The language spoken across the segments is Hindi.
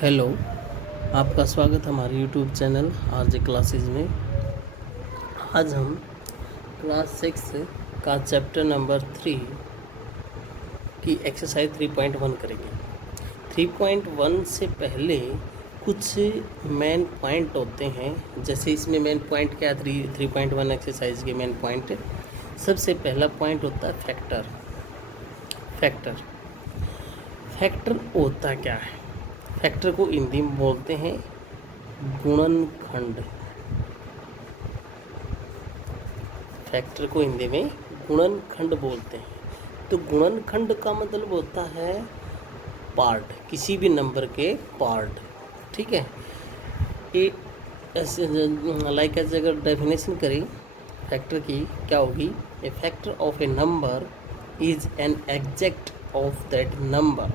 हेलो, आपका स्वागत हमारे यूट्यूब चैनल आरजे क्लासेस में। आज हम क्लास 6 का चैप्टर नंबर 3 की एक्सरसाइज 3.1 करेंगे। 3.1 से पहले कुछ मेन पॉइंट होते हैं, जैसे इसमें मेन पॉइंट क्या है 3.1 एक्सरसाइज के मेन पॉइंट। सबसे पहला पॉइंट होता है फैक्टर। फैक्टर होता क्या है? फैक्टर को हिंदी में बोलते हैं गुणनखंड। फैक्टर को हिंदी में गुणनखंड बोलते हैं। तो गुणनखंड का मतलब होता है पार्ट, किसी भी नंबर के पार्ट। ठीक है, ये ऐसे लाइक ऐसे अगर डेफिनेशन करें फैक्टर की, क्या होगी? A factor of a number is an exact of that number.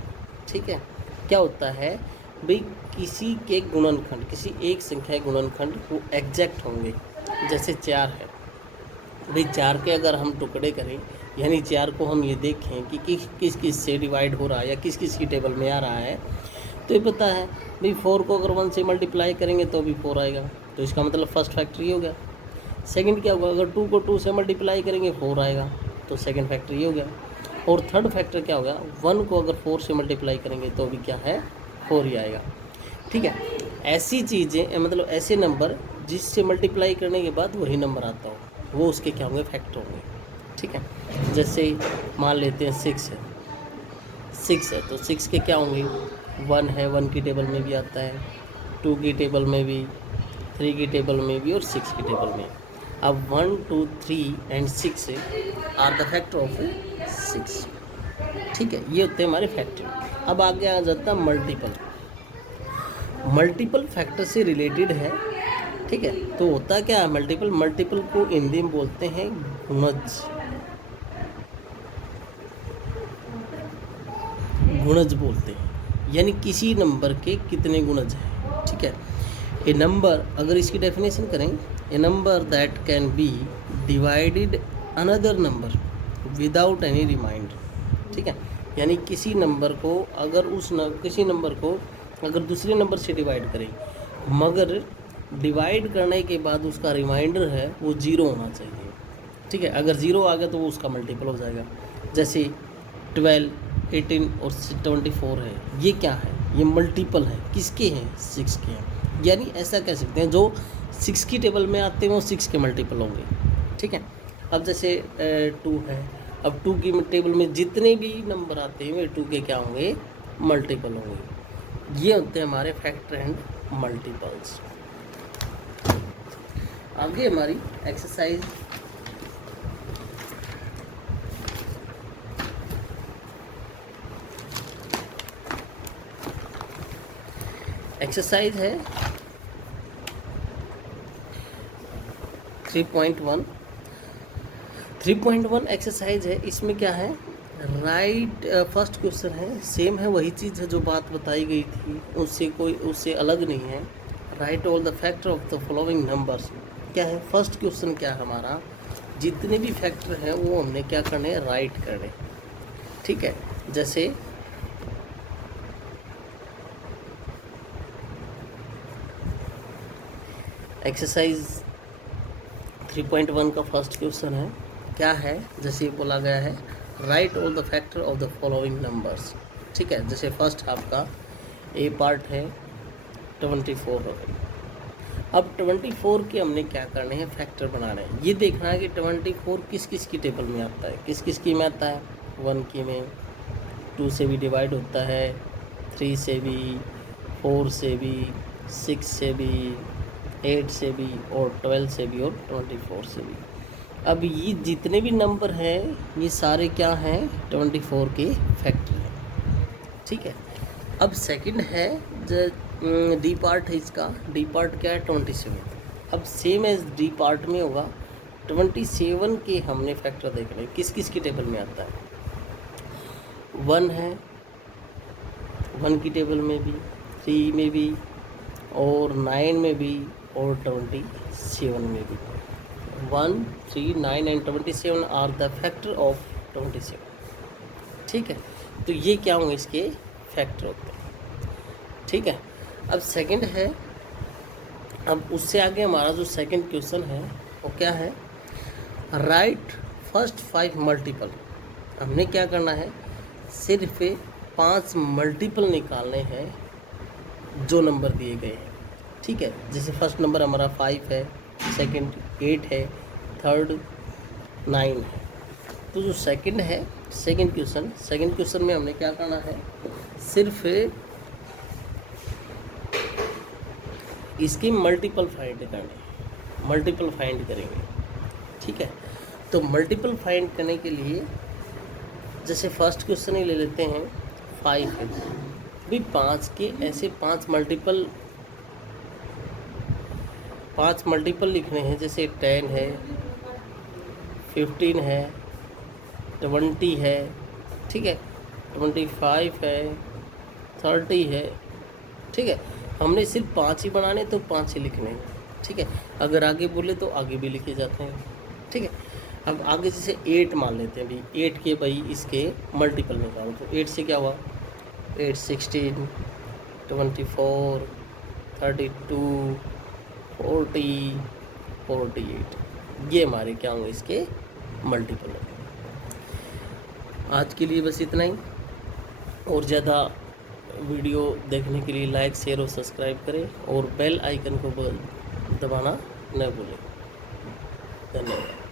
ठीक है, क्या होता है भाई? किसी के गुणनखंड, किसी एक संख्या के गुणनखंड वो एग्जैक्ट होंगे। जैसे 4 है भाई, 4 के अगर हम टुकड़े करें, यानी 4 को हम ये देखें कि किस किस से डिवाइड हो रहा है या किस किस की टेबल में आ रहा है, तो ये पता है भाई 4 को अगर 1 से मल्टीप्लाई करेंगे तो भी 4 आएगा, तो इसका मतलब फर्स्ट फैक्टर ही हो गया। सेकंड क्या होगा? अगर 2 को 2 से मल्टीप्लाई करेंगे 4 आएगा, तो सेकंड फैक्टर ये हो गया। और थर्ड फैक्टर क्या होगा? 1 को अगर 4 से मल्टीप्लाई करेंगे तो भी क्या है? 4 ही आएगा। ठीक है, ऐसी चीज़ें मतलब ऐसे नंबर जिससे मल्टीप्लाई करने के बाद वही नंबर आता हो, वो उसके क्या होंगे? फैक्टर होंगे। ठीक है, जैसे मान लेते हैं 6 है तो 6 के क्या होंगे? 1 है, 1 की टेबल में भी आता है, 2 की टेबल में भी, 3 की टेबल में भी और 6 की टेबल में। अब 1, 2, 3 and 6 are the factor of 6। ठीक है, ये होते हैं हमारे फैक्टर। अब आगे आ जाता है मल्टीपल फैक्टर से रिलेटेड है। ठीक है, तो होता क्या है मल्टीपल को हिंदी में बोलते हैं गुणज बोलते हैं, यानी किसी नंबर के कितने गुणज हैं। ठीक है, ए नंबर, अगर इसकी डेफिनेशन करें, a number that can be divided another number without any remainder. ठीक है, यानी किसी नंबर को अगर किसी नंबर को अगर दूसरे नंबर से डिवाइड करें, मगर डिवाइड करने के बाद उसका रिमाइंडर है वो 0 होना चाहिए। ठीक है, अगर 0 आ गया तो वो उसका मल्टीपल हो जाएगा। जैसे 12, 18 और 24 है, ये क्या है? ये मल्टीपल है, किसके हैं? 6 के हैं। यानी ऐसा कह सकते हैं जो 6 की टेबल में आते हैं वो 6 के मल्टीपल होंगे। ठीक है, अब जैसे 2 है, अब 2 की टेबल में जितने भी नंबर आते हैं वे 2 के क्या होंगे? मल्टीपल होंगे। ये होते हैं हमारे फैक्टर एंड मल्टीपल्स। आगे हमारी एक्सरसाइज है 3.1 एक्सरसाइज है। इसमें क्या है? राइट, फर्स्ट क्वेश्चन है, सेम है, वही चीज़ है जो बात बताई गई थी, उससे अलग नहीं है। Right all the factor of the following numbers. क्या है फर्स्ट क्वेश्चन? क्या है हमारा? जितने भी फैक्टर हैं वो हमने क्या करने हैं? राइट करने। ठीक है, जैसे एक्सरसाइज 3.1 का फर्स्ट क्वेश्चन है, क्या है? जैसे बोला गया है right all the factor of the following numbers. ठीक है, जैसे फर्स्ट आपका ए पार्ट है 24 हो गई। अब 24 के हमने क्या करने हैं? फैक्टर बनाने हैं। ये देखना है कि 24 किस किस की टेबल में आता है, किस किस की में आता है? 1 की में, 2 से भी डिवाइड होता है, 3 से भी, 4 से भी, 6 से भी, 8 से भी और 12 से भी और 24 से भी। अब ये जितने भी नंबर हैं ये सारे क्या हैं? 24 के फैक्टर हैं। ठीक है, अब सेकंड है डी पार्ट है इसका। डी पार्ट क्या है? 27। अब सेम एज डी पार्ट में होगा 27 के हमने फैक्टर देखने हैं, किस किस की टेबल में आता है? 1 है, 1 की टेबल में भी, 3 में भी और 9 में भी और 27 में भी। 1, 3, 9 and 27 are the factor of 27। ठीक है, तो ये क्या होंगे? इसके फैक्टर होते हैं। ठीक है, अब सेकंड है, अब उससे आगे हमारा जो सेकंड क्वेश्चन है वो क्या है, राइट फर्स्ट 5 मल्टीपल। हमने क्या करना है, सिर्फ 5 मल्टीपल निकालने हैं जो नंबर दिए गए हैं। ठीक है, जैसे फर्स्ट नंबर हमारा 5 है, सेकंड 8 है, थर्ड 9 है। तो जो सेकंड है, सेकंड क्वेश्चन में हमने क्या करना है, सिर्फ इसकी मल्टीपल फाइंड करने, मल्टीपल फाइंड करेंगे। ठीक है, तो मल्टीपल फाइंड करने के लिए जैसे फर्स्ट क्वेश्चन ही ले लेते हैं, 5 है भी, 5 के ऐसे 5 मल्टीपल लिखने हैं, जैसे 10 है, 15 है, 20 है, ठीक है, 25 है, 30 है। ठीक है, हमने सिर्फ 5 ही बनाने तो 5 ही लिखने हैं। ठीक है, अगर आगे बोले तो आगे भी लिखे जाते हैं। ठीक है, अब आगे जैसे 8 मान लेते हैं भाई, 8 के भाई इसके मल्टीपल निकालो, तो 8 से क्या हुआ, 8 16 24 32 40 48, ये हमारे क्या होंगे, इसके मल्टीपल होंगे। आज के लिए बस इतना ही, और ज़्यादा वीडियो देखने के लिए लाइक शेयर और सब्सक्राइब करें, और बेल आइकन को दबाना न भूलें। धन्यवाद।